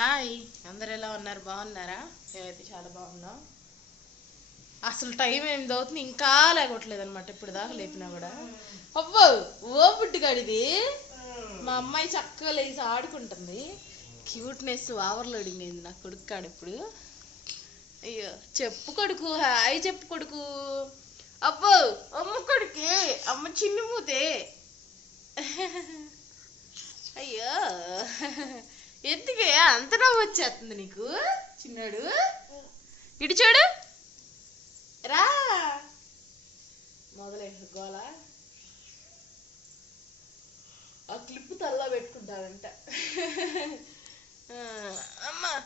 Hi అందరు ఎలా ఉన్నారు? బాగున్నారా? మేమైతే చాలా బాగున్నాం. అసలు టైం ఏం అవుతుంది ఇంకా లేకొట్లేదు అనమాట ఇప్పుడు దాకా లేపినా కూడా. అవ్వో ఓ పుట్టిగాడిది మా అమ్మాయి చక్కగా లేచి ఆడుకుంటుంది. క్యూట్నెస్ ఓవర్లోడింగ్ అయింది నా కొడుకు కాడు ఇప్పుడు. అయ్యో చెప్పు కొడుకు హాయ్ చెప్పు కొడుకు. అబ్బో అమ్మ కొడుకే అమ్మ చిన్ని మూతే అయ్యో. ఎందుకే? అంత నవ్వు వచ్చేస్తుంది నీకు? చిన్నాడు? ఇటు చూడు. రా. మొదలైంది గోల. ఆ క్లిప్ తల్లా పెట్టుకుంటాడంట. ఆ, అమ్మా.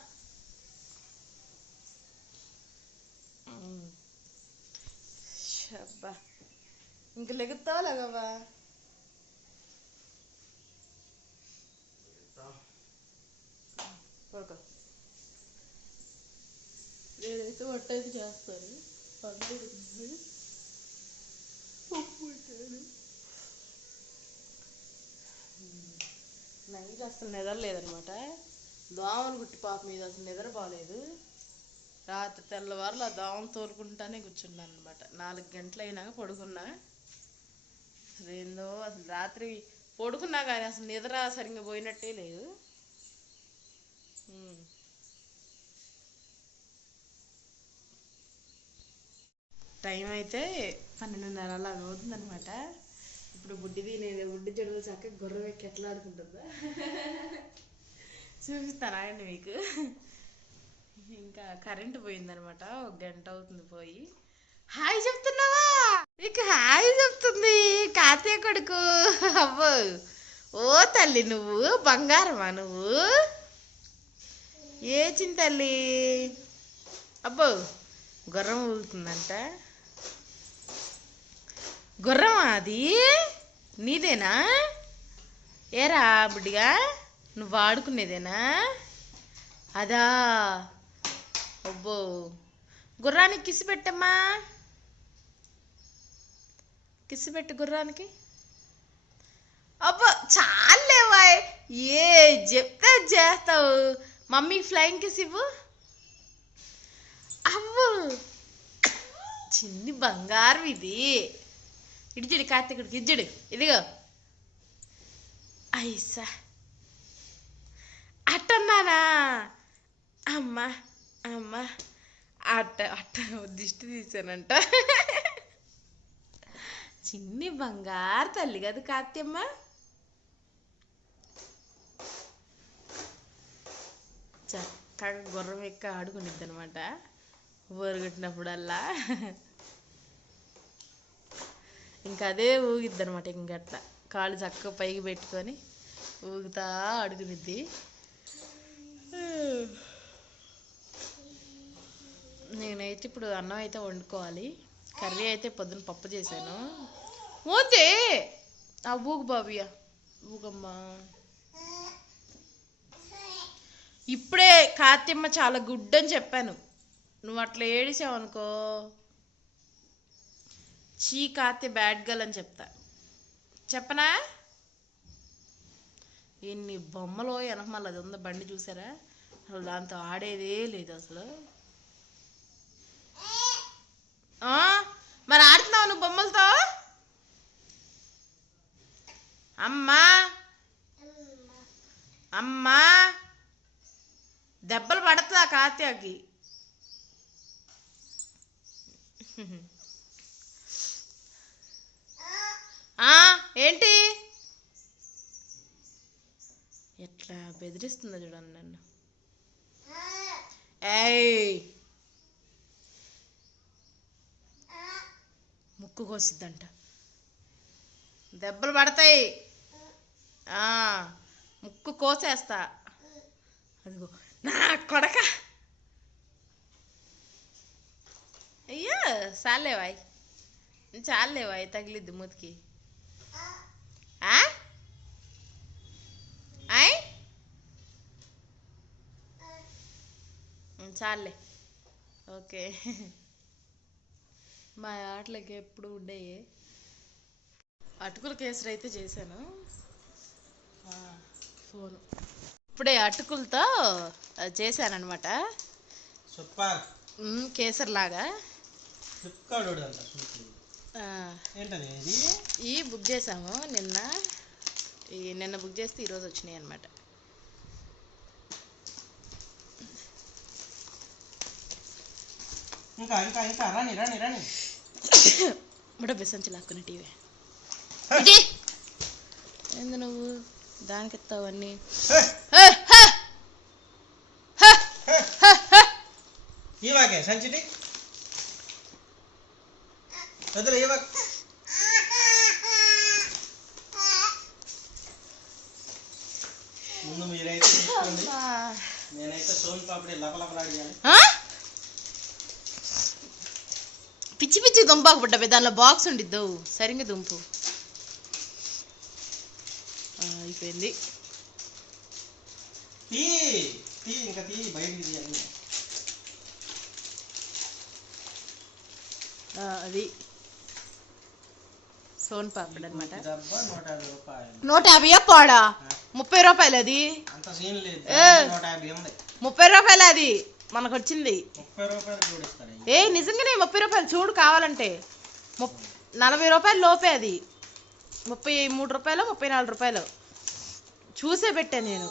షబ్బా. ఇంక లెగుతావా లేగవా పడుకో. నేనైతే వంట అయితే చేస్తాను. ఉప్పు పెట్టాను. నైట్ అసలు నిద్ర లేదనమాట. దోమలు గుట్టి పాప మీద అసలు నిద్ర బాగాలేదు రాత్రి తెల్లవారులు ఆ దోమను తోలుకుంటానే కూర్చున్నాను అనమాట. నాలుగు గంటలు అయినాక పడుకున్నా. అసలు ఏందో అసలు రాత్రి పడుకున్నా కానీ అసలు నిద్ర సరిగ్గా పోయినట్టే లేదు. టైం అయితే పన్నెండున్నర అలా అవుతుందనమాట ఇప్పుడు బుడ్డిది నేను బుడ్డి చెడు చక్కగా గుర్రం ఎక్కి ఎట్లా ఆడుకుంటుందా? చూపిస్తారా అండి మీకు? ఇంకా కరెంట్ పోయిందనమాట ఒక గంట అవుతుంది పోయి. హాయ్ చెప్తున్నావా? నీకు హాయ్ చెప్తుంది కాతే కొడుకు. అవ్వ. ఓ తల్లి నువ్వు బంగారమా నువ్వు? ఏ చింతల్లి అబ్బో గుర్రం ఊగుతుందంట. గుర్రమా అది? నీదేనా? ఏరా బిడ్డిగా నువ్వు వాడుకునేదేనా? అదా. అబ్బో గుర్రానికి కిసి పెట్టమ్మా. కిసి పెట్టు గుర్రానికి. అబ్బో చాలేవా ఏ చెప్తే చేస్తావు. మమ్మీ ఫ్లయింగ్ కిస్ ఇవ్వు. అవ్వు. చిన్ని బంగారం ఇది. ఇడిచుడు కార్తీకుడికి ఇజ్జుడు ఇదిగో. ఐసా. అట్టన్నానా? అమ్మా అమ్మా. అట్ట అట్ట దిష్టి తీసానంట. చిన్ని బంగారు తల్లి కదా కాత్యమ్మ చక్కగా గుర్రం ఎక్క ఆడుకునిద్ది అనమాట బోరుగొట్టినప్పుడల్లా ఇంకా అదే ఊగిద్ది అనమాట ఇంకట్లా కాళ్ళు చక్కగా పైకి పెట్టుకొని ఊగుతా ఆడుకునిద్ది. నేనైతే ఇప్పుడు అన్నం అయితే వండుకోవాలి. కర్రీ అయితే పొద్దున పప్పు చేశాను. ఓతే ఆ ఊగు బాబియా ఊగమ్మా. ఇప్పుడే కాత్యమ్మ చాలా గుడ్ అని చెప్పాను. నువ్వు అట్లా ఏడిసావు అనుకో. చీ కాత్య బ్యాడ్ గర్ల్ అని చెప్తా. చెప్పనా? ఎన్ని బొమ్మలో వెనకమల్ల అది ఉందా బండి చూసారా? అసలు దాంతో ఆడేదే లేదు అసలు. మరి ఆడుతున్నావు నువ్వు బొమ్మలతో? అమ్మా! అమ్మా! దెబ్బలు పడతా కాత్యాకి? ఏంటి? ఎట్లా బెదిరిస్తుందో చూడండి నన్ను. ఏయ్! ముక్కు కోసిద్దంట. దెబ్బలు పడతాయి. ముక్కు కోసేస్తా. అదిగో. నా కొడక. అయ్యో చాలేవాయ్. చాలేవాయ్ తగిలిద్ది ముతికి. ఆ? ఆయ్? చాలే. ఓకే. మా ఆటలకి ఎప్పుడు ఉండేవి అటుకుల కేసరి అయితే చేశాను. ఆ, ఫోను. ఇప్పుడే అటుకులతో చేశానమాట కేసర్ లాగా ఈ బుక్ చేసాము నిన్న. ఈ నిన్న బుక్ చేస్తే ఈరోజు వచ్చినాయి అనమాట ఇంకా ఇంకా ఇంకా రాని రాని రాని. బుడ బెసంచి లాక్కున్న టీవీ! ఏంది నువ్వు? దానికి ఎత్తావు ఇవాకే సంచిటి. వదిలే ఇవాక ముందు మీరైతే తీసుకోండి నేనైతే సోన్ పాపడి లపలపలాడియాలి పిచ్చి పిచ్చి దుంపాకు పుట్టబే దానిలో బాక్స్ ఉండిద్దు. సరిగ్గా దుంపు. ఆ, అయిపోయింది. తీ తీ ఇంకా తీ బయటికి తీయాలి. అది సోన్ పాపడ్ అనమాట నూట యాభై పాడా? ముప్పై రూపాయలు అది? ముప్పై రూపాయలు అది? మనకు వచ్చింది ఏ నిజంగానే ముప్పై రూపాయలు చూడు కావాలంటే. నలభై రూపాయలు లోపే అది. ముప్పై మూడు రూపాయలు ముప్పై నాలుగు రూపాయలు. చూసే పెట్టా నేను.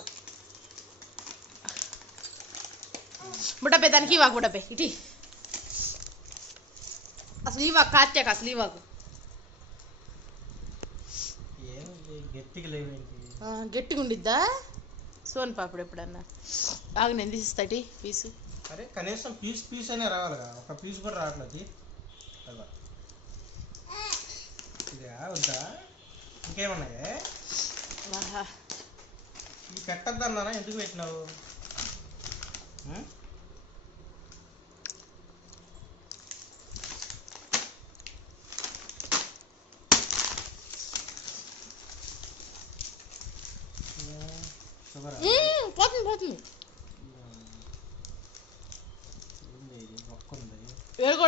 బుడ్డబ్బే దానికి ఇవాకు బుడ్డబ్బే ఇటీ అసలు ఇవాకు కాత్యాక అసలు ఏంది గట్టిగా ఉండిద్దా? సోన్ పాపడు ఎప్పుడన్నా. ఆగు నేను తీసిస్తాటి పీసు. అరే కనీసం పీస్ పీస్ అనే రావాలిగా. ఒక పీస్ కూడా రావట్లేదు అలా ఇదా వద్దా? ఇంకేమున్నాయే. ఇది పెట్టద్దన్నానా ఎందుకు పెట్టినావు?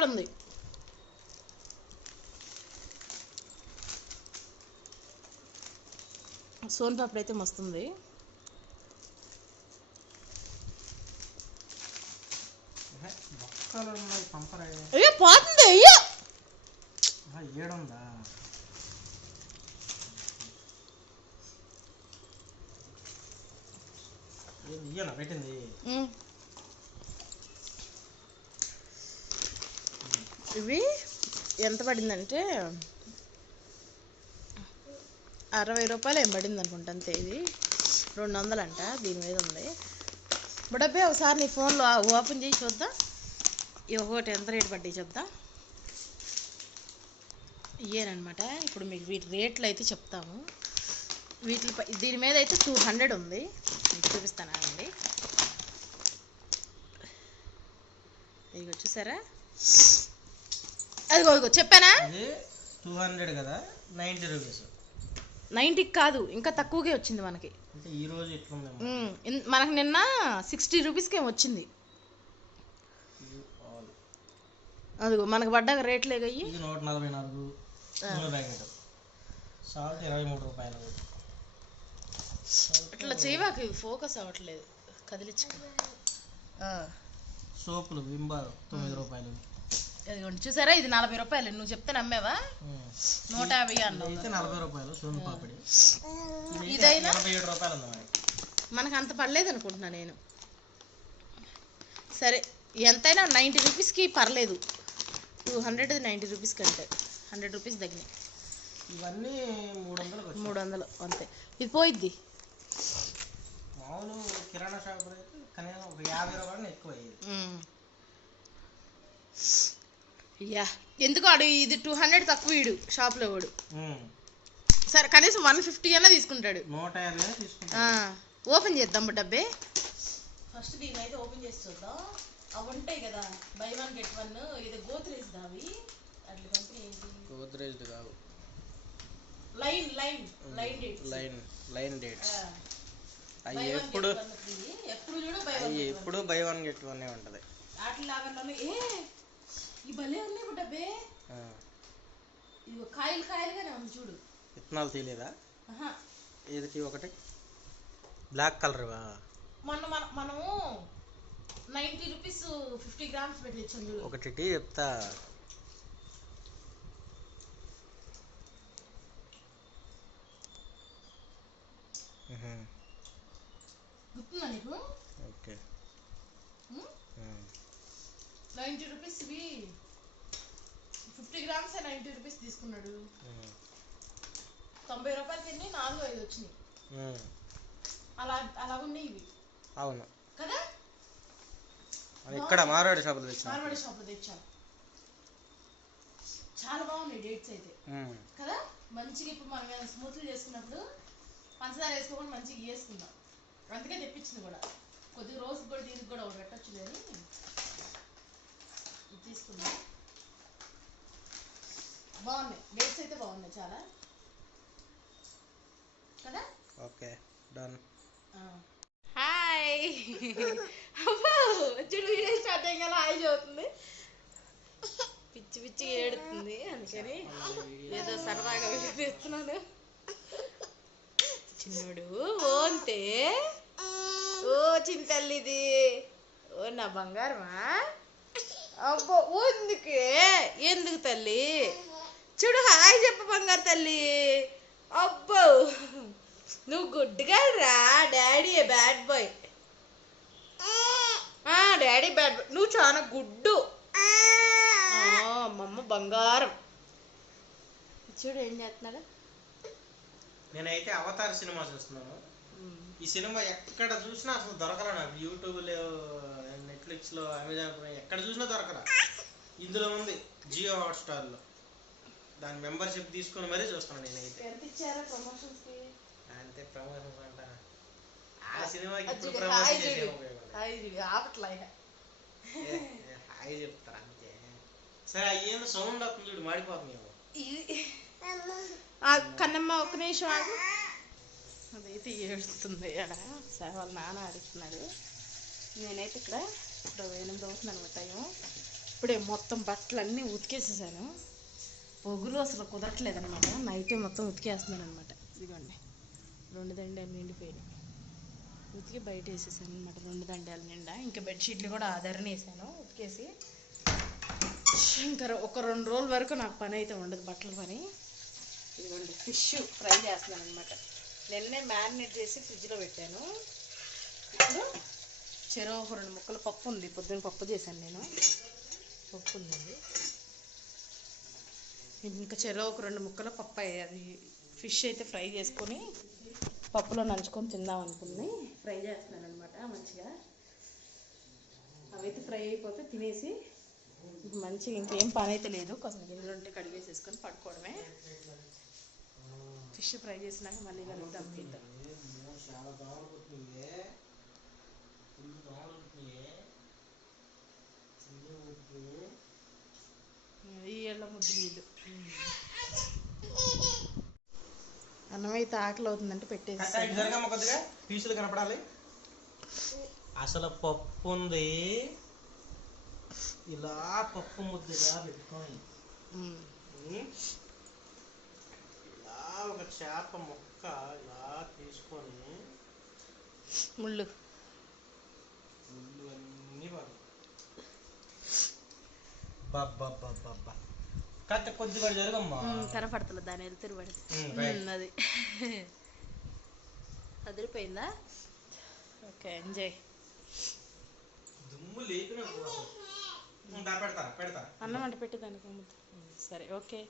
ఉంది సోన్ పాపడ్ అయితే మస్తుంది అయ్యో పోతుంది అయ్యో ఏడుందా పెట్టింది. ఇవి ఎంత పడిందంటే అరవై రూపాయలు ఏం పడింది అనుకుంటా అంతే ఇది. రెండు వందలంట దీని మీద ఉంది. బుడబ్బే ఒకసారి నీ ఫోన్లో ఓపెన్ చేసి చూద్దాం. ఒకటి ఎంత రేట్ పడ్డాయి చెప్తా. ఇయ్యేనమాట ఇప్పుడు మీకు వీటి రేట్లు అయితే చెప్తాము. వీటి దీని మీద అయితే టూ హండ్రెడ్ ఉంది. మీకు చూపిస్తాను అండి ఇదిగో చూసారా? అదిగో ఇదిగో చెప్పానా? టూ హండ్రెడ్ కదా నైంటీ రూపీస్. నైంటీకి కాదు ఇంకా తక్కువగా వచ్చింది మనకి. ఈ రోజు మనకు నిన్న సిక్స్టీ రూపీస్కి వచ్చింది. అదిగో మనకు పడ్డాక రేట్లు ఇది నూట నలభై నాలుగు సాల్ట్ ఇరవై మూడు రూపాయలు. ఇట్లా చేయవాకు ఫోకస్ అవ్వట్లేదు. కదిలించుకో ఆ, సోపులు వింబార్ తొమ్మిది రూపాయలు. అదిగోండి చూసారా? ఇది నలభై రూపాయలు. నువ్వు చెప్తే నమ్మేవా. నూట యాభై అన్నావు. నలభై రూపాయలు సోన్ పాపిడి. ఇది ఇదైనా ఏడు రూపాయలు మనకు. అంత పడలేదు అనుకుంటున్నా నేను. సరే ఎంతైనా నైంటీ రూపీస్కి పర్లేదు. టూ హండ్రెడ్ నైంటీ రూపీస్ కంటే. హండ్రెడ్ రూపీస్ తగ్గినాయి. ఇవన్నీ మూడు వచ్చాయి మూడు వందలు అంతే. ఇది పోయిద్ది. మామూలు కిరాణా షాప్ అయితే కనీసం ఒక యాభై రూపాయలు ఎక్కువ అయ్యేది. యా ఎందుకు ఆడు ఇది టూ హండ్రెడ్ తక్కువ ఇడు షాప్లో వాడు. సరే కనీసం వన్ ఫిఫ్టీ అయినా తీసుకుంటాడు. నూట యాభై తీసుకుంటా ఆ, ఓపెన్ చేద్దాం డబ్బే. ఫస్ట్ దీని అయితే ఓపెన్ చేసి చూద్దాం. అవి ఉంటాయి కదా బై వన్ గెట్ వన్ ఇది గోత్రేజ్ దావి. అట్లా కంపెనీ ఏంటి? గోద్రేజ్ కావు line line line dates. Line line dates. ఆ, అవి ఎప్పుడు అవి ఎప్పుడు బై వన్ గెట్ వన్. ఉంటది. ఈ భలే ఉన్నాయి డబ్బే ఆ. ఇవి కాయలు కాయలుగానే ఉంది చూడు. విత్తనాలు తీయలేదా? ఏదిటి ఒకటి? బ్లాక్ కలర్వా మొన్న మన మనము నైంటీ రూపీస్ ఫిఫ్టీ గ్రామ్స్ పెట్టి తెచ్చాం చూడు. ఒకటి టీ చెప్తా. మ్హూ. గుర్తుందా నీకు? ఓకే. నైంటీ రూపీస్ ఇవి. ఫిఫ్టీ గ్రామ్స్ నైంటీ రూపీస్ తీసుకున్నాడు. తొంభై రూపాయలకి ఎన్ని? నాలుగు ఐదు వచ్చినాయి. అలా అలా ఉన్నాయి ఇవి. అవును. కదా? ఇక్కడ మార్వాడి షాపులో తెచ్చిన? మార్వాడి షాప్లో తెచ్చాను. చాలా బాగున్నాయి డేట్స్ అయితే. కదా? మంచిగా ఇప్పుడు మనం స్మూత్లు చేసుకున్నప్పుడు పంచదార వేసుకోకుండా మంచిగా వేసుకుందాం అందుకే తెప్పించింది కూడా. కొద్దిగా రోజు కూడా దీనికి కూడా ఒకటి పెట్టచ్చు కానీ ఇది తీసుకుందాం బాగున్నాయి. డేట్స్ అయితే బాగున్నాయి చాలా. కదా? Okay done. హాయ్ అబ్బో చూడు వీడియో స్టార్ట్ అయ్యి హాయ్ చదువుతుంది పిచ్చి పిచ్చి ఏడుతుంది అందుకని ఏదో సరదాగా వీడియో తీస్తున్నాను. చిన్నోడు ఓంతే ఓ చిన్న తల్లిది ఓ నా బంగారమా? అబ్బో ఎందుకే ఎందుకు తల్లి? చూడు హాయ్ చెప్పు బంగారు తల్లి. అబ్బో. నువ్వు గుడ్డుగా రా. Daddy bad boy. Daddy bad boy. నువ్వు చాలా గుడ్డు. అమ్మమ్మ బంగారం. చూడు ఏం చేస్తున్నాడు? నేనైతే అవతార్ సినిమా చూస్తున్నాను. ఈ సినిమా ఎక్కడ చూసినా అసలు దొరకలా నాకు. యూట్యూబ్లో నెట్ఫ్లిక్స్లో అమెజాన్ ప్రైమ్ ఎక్కడ చూసినా దొరకలా ఇందులో ఉంది జియో హాట్స్టార్లో దాని మెంబర్షిప్ తీసుకొని మరీ చూస్తున్నాను నేనైతే. అంతే ప్రమోషన్స్ అంట. ఆ సినిమాకి ఇప్పుడు అజ్జిగా ప్రమోషన్ హాయ్ చేసే చెప్తారా అంతే. సరే అయ్యేందో సౌండ్ వస్తుంది చూడు మాడిపోతుంది కన్నమ్మ ఒక నిమిషం ఆగు. అదైతే ఏడుస్తుంది ఆడ సరే వాళ్ళ నాన్న అడుగుతున్నాడు. నేనైతే ఇక్కడ ఇప్పుడు ఎనిమిది అవుతుంది అనమాట టైం ఇప్పుడే మొత్తం బట్టలన్నీ ఉతికేసేసాను. పొగులు అసలు కుదరట్లేదు అనమాట నైటే మొత్తం ఉతికేస్తున్నాను అనమాట ఇదిగోండి. రెండు దండాలు నిండిపోయినాయి. ఉతికి బయట వేసేసాను అనమాట రెండు దండాల నిండా. ఇంకా బెడ్షీట్లు కూడా ఆధారణ వేసాను. ఉతికేసి ఇంకా ఒక రెండు రోజుల వరకు నాకు పని అయితే ఉండదు బట్టల పని. ఫిష్ ఫ్రై చేస్తున్నాను అనమాట నిన్నే మ్యారినేట్ చేసి ఫ్రిడ్జ్లో పెట్టాను. ఇప్పుడు చెరువు ఒక రెండు ముక్కలు పప్పు ఉంది. పొద్దున్న పప్పు చేశాను నేను. పప్పు ఉంది ఇంకా చెరువు ఒక రెండు ముక్కలు పప్పు అది ఫిష్ అయితే ఫ్రై చేసుకొని పప్పులో నంచుకొని తిందాం అనుకుని ఫ్రై చేస్తున్నాను అనమాట మంచిగా. అవైతే ఫ్రై అయిపోతే తినేసి మంచిగా ఇంకేం పని అయితే లేదు. కొంచెం గిన్నెలు ఉంటే కడిగేసేసుకొని పడుకోవడమే. ఫిష్ ఫ్రై చేసినాక మళ్ళీ కలుగుతాం కుట్టినాయి ఈ ఏళ్ళ ముద్దు నీళ్ళు. అన్నం అయితే ఆకలి అవుతుందంటే పెట్టేసి పీసులు కనపడాలి. అసలు పప్పు ఉంది. ఇలా పప్పు ఉమ్, ఇలా ఒక చేప ముక్క ఇలా తీసుకొని ముళ్ళు. ముళ్ళు అన్నీ కొద్దిగా జరగమ్మా. కనపడతలే దాని వెళ్తురు పడి ఉమ్, రైట్. ఉమ్, అది. అదిరిపోయిందా? Okay enjoy. దుమ్ము దా పెడతా పెడతా అన్నం అంటే పెట్టి దానికి సరే ఓకే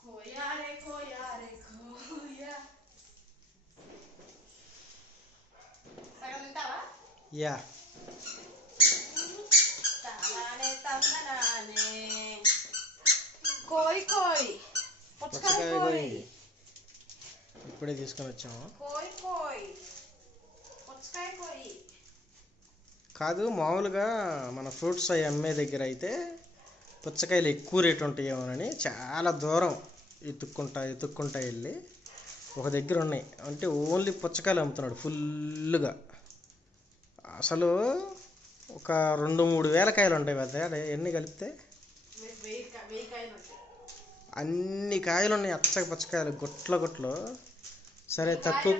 కోయారే కోయారే కోయా సగం తింటావా యా. కోయి కోయి. పుచ్చకాయ పుచ్చకాయ కోయి. కోయి. ఇప్పుడే తీసుకొని వచ్చాము. కోయి కోయి. పుచ్చకాయ కోయి. కాదు మామూలుగా మన ఫ్రూట్స్ అవి అమ్మే దగ్గర అయితే పుచ్చకాయలు ఎక్కువ రేటు ఉంటాయేమోనని చాలా దూరం ఎత్తుక్కుంటా ఎత్తుక్కుంటా వెళ్ళి ఒక దగ్గర ఉన్నాయి. అంటే ఓన్లీ పుచ్చకాయలు అమ్ముతున్నాడు ఫుల్గా అసలు ఒక రెండు మూడు వేల కాయలు ఉంటాయి పెద్ద ఎన్ని కలిపితే? అన్ని కాయలు ఉన్నాయి అచ్చక పచ్చకాయలు గుట్ల గుట్లు. సరే తక్కువ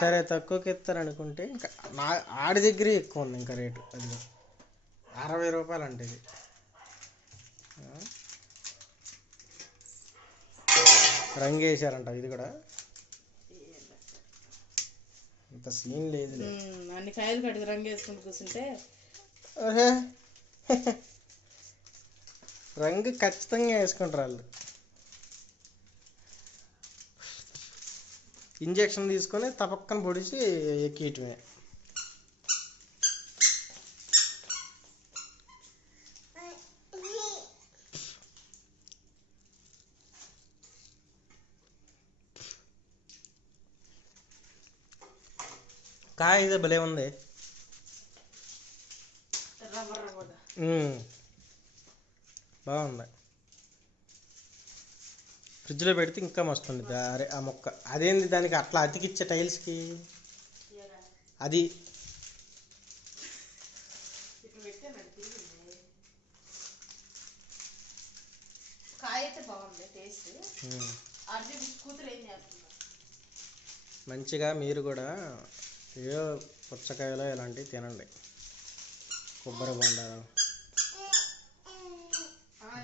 సరే తక్కువకి ఇస్తారనుకుంటే ఇంకా నా ఆడి దగ్గరే ఎక్కువ ఉంది ఇంకా రేటు అది అరవై రూపాయలు అంటే ఇది. రంగు వేసారంట ఇది కూడా. ఇంత సీన్ ఉమ్, అన్ని కాయలు కడిగి రంగు వేసుకుంటూ కూర్చుంటే. రంగు ఖచ్చితంగా వేసుకుంటారు వాళ్ళు. ఇంజెక్షన్ తీసుకొని తపక్కన పొడిచి ఎక్కియటమే. కాయ అయితే భలే ఉంది. బాగుంది. ఫ్రిడ్జ్లో పెడితే ఇంకా మస్తు ఉంది అరే ఆ మొక్క. అదేంది దానికి అట్లా అతికిచ్చే టైల్స్కి అది. మంచిగా మీరు కూడా ఏదో పుచ్చకాయలో ఇలాంటివి తినండి. కొబ్బరి బొండాలు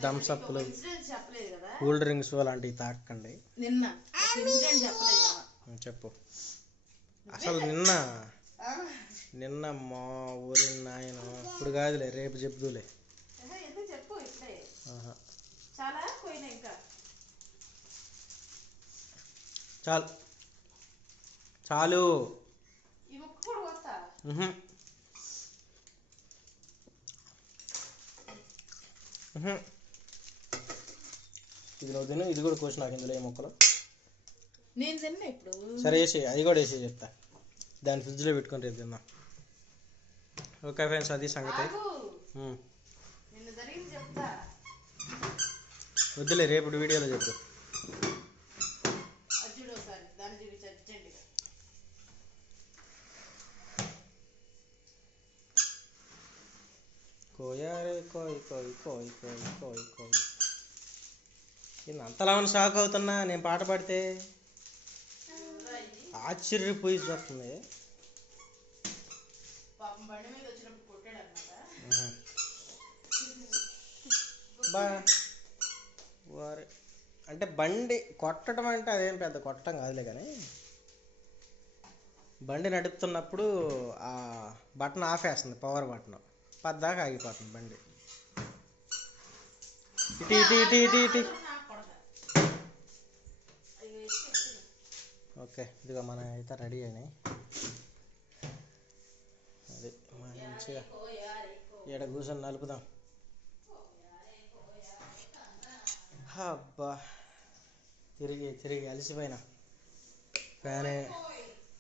Thumbs up లు. ఇన్సిడెంట్ చెప్పలేదు కదా కూల్ డ్రింక్స్ అలాంటివి తాకండి నిన్న చెప్పు. అసలు నిన్న నిన్న మా ఊరి నాయన ఇప్పుడు కాదులే రేపు చెప్దులే. చాలా. చాలు చాలు ఈ ముక్క కూడా పోతా మ్హూ. మ్హూ. ఇది నువ్వు తిను ఇది కూడా కోసి నాకు ఇందులో ఏ మొక్కలు. నేను తిన్నా ఇప్పుడు. సరే వేసి అది కూడా వేసి చెప్తా. దాన్ని ఫ్రిడ్జ్లో పెట్టుకొని రేపు తిందాం ఓకే ఫ్రెండ్స్ అది సంగతి. వద్దులే రేపు వీడియోలో చెప్పు అది చూడు ఒకసారి దాన్ని చూపించి అర్జెంట్గా కోయారే కోయ్ కోయ్ కోయ్ కోయ్ కోయ్ కోయ్. నేను అంతలా ఉన్న షాక్ అవుతున్నా? నేను పాట పాడితే ఆశ్చర్యపోయి చూస్తుంది. బా. అంటే బండి కొట్టడం అంటే అదేం పెద్ద కొట్టడం కాదులే కానీ బండి నడుపుతున్నప్పుడు ఆ బటన్ ఆఫ్ వేస్తుంది పవర్ బటన్ పద్దాకా ఆగిపోతుంది బండి. ఇటు ఇటు ఇటు ఇటు ఇటు ఓకే ఇదిగో మనం అయితే రెడీ అయినాయి. అది మంచిగా ఈడ కూర్చొని నలుపుదాం. అబ్బా తిరిగి తిరిగి అలసిపోయినా. ఫ్యాన్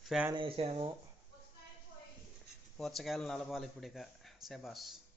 ఫ్యాన్ వేసాము. పుచ్చకాయలు నలపాలి ఇప్పుడు ఇక. Sebas.